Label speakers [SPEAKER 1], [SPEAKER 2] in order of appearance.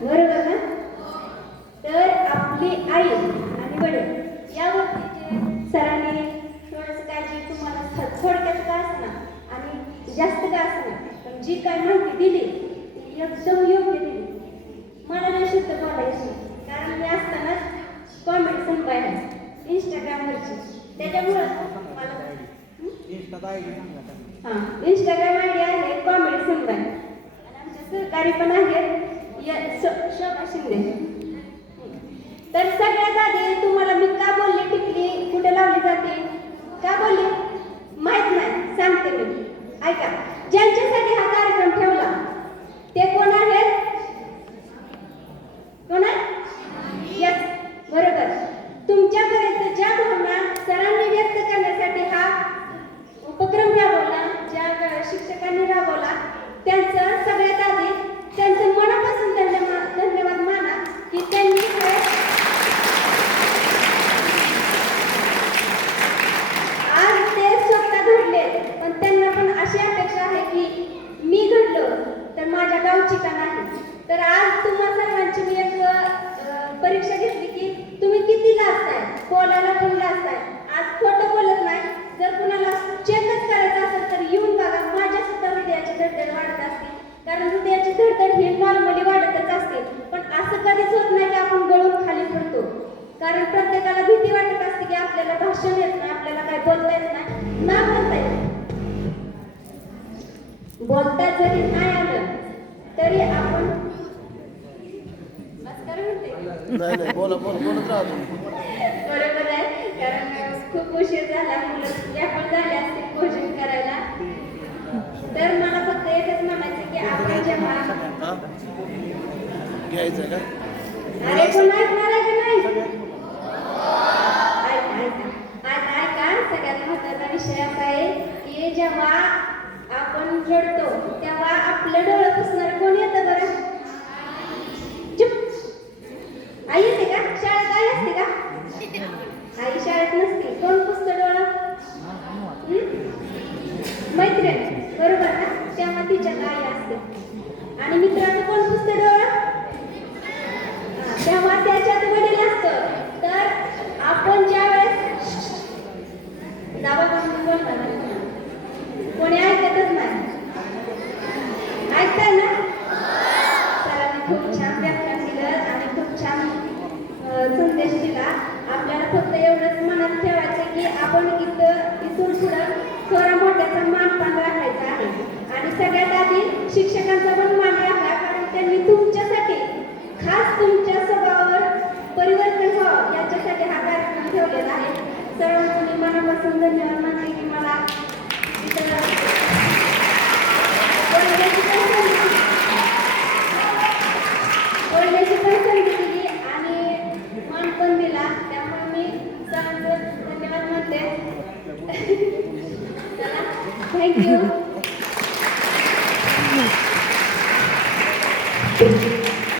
[SPEAKER 1] बरोबर ना? तर आपली आई आणि वडील या गोष्टीचे सरांनी थोडंसं काळजी तुम्हाला थोडक्यात का असणार आणि जास्त का असणार पण जी काय माहिती दिली ती एकदम योग्य दिली. मला नाही शुद्ध बोलायची. कारण मी असताना कॉमेडी संप आहे इंस्टाग्रामवरची त्याच्यामुळं मला हं? इंस्टाग्राम आय डी. आहे कॉमेडी संप आहे आणि आमच्या सहकारी पण आहेत. शोभा शिंदे तर सगळ्यात आधी तुम्हाला मी का बोलले टिकली? कुठे लावली जाते? का बोलले? माहीत नाही. सांगते मी. ऐका. ज्यांच्यासाठी हा कार्यक्रम ठेवला ते कोण आहेत कोण आहे यस बरोबर तुमच्यापर्यंत ज्या भावना सरांनी व्यक्त करण्यासाठी हा उपक्रम राबवला ज्या शिक्षकांनी राबवला त्यांचं सगळ्यात आधी त्यांचं मनापासून धन्यवाद धन्यवाद माना की त्यांनी हे आज ते स्वतः घडले पण त्यांना पण अशी अपेक्षा आहे की मी घडलो तर ठिकाण आहे तर आज तुम्हा सर्वांची मी एक परीक्षा घेतली की तुम्ही किती लाजताय? कोणाला कोण लाजताय? आज खोटं बोलत नाही. जर कुणाला चेकच करायचं असेल तर येऊन बघा. माझ्या सुद्धा हृदयाची धडधड वाढत असते. कारण हृदयाची धडधड ही नॉर्मली वाढतच असते. पण असं कधीच होत नाही की आपण गळून खाली पडतो. कारण प्रत्येकाला भीती वाटत असते की आपल्याला भाषण येत नाही आपल्याला काय बोलता येत नाही. ना बोलता येत बोलता जरी नाही
[SPEAKER 2] नाही नाही बोला बोला बोलत राहा तुम्ही.
[SPEAKER 1] बरोबर आहे कारण खूप उशीर झाला मुलं असतील भोजन करायला. तर मला फक्त एकच म्हणायचं की आपण जेव्हा
[SPEAKER 2] घ्यायचं का?
[SPEAKER 1] अरे कोण ऐकणार आहे का नाही? ऐका ऐका आज ऐका सगळ्यात महत्त्वाचा विषय असा आहे की जेव्हा आपण रडतो तेव्हा आपलं डोळं पुसणार कोण येतं बरं चुप आई येते का शाळेत आई असते का आई शाळेत नसते कोण पुसतं डोळं हं? मैत्रीण बरोबर ना? तेव्हा तिच्यात आई असते. आणि मित्रांनो कोण पुसतं डोळा? तेव्हा त्याच्यात वडील असतं. तर आपण ज्या वेळेस दाबा? कोणी ऐकतच नाही. ऐकताय ना? सरांनी खूप छान व्याख्यान दिलं आणि खूप छान संदेश दिला. आपल्याला फक्त एवढंच मनात ठेवायचं की आपण इथं इथून सगळ्यात आधी शिक्षकांचा पण मान राखला कारण त्यांनी तुमच्यासाठी खास तुमच्या स्वभावावर परिवर्तन व्हावं याच्यासाठी हा कार्यक्रम ठेवलेला आहे. सर्वांना मी मनापासून धन्यवाद मानले की मला इथं बोलण्याची पण संधी दिली आणि मान पण दिला. त्यामुळे मी सरांचं धन्यवाद म्हणते चला थँक्यू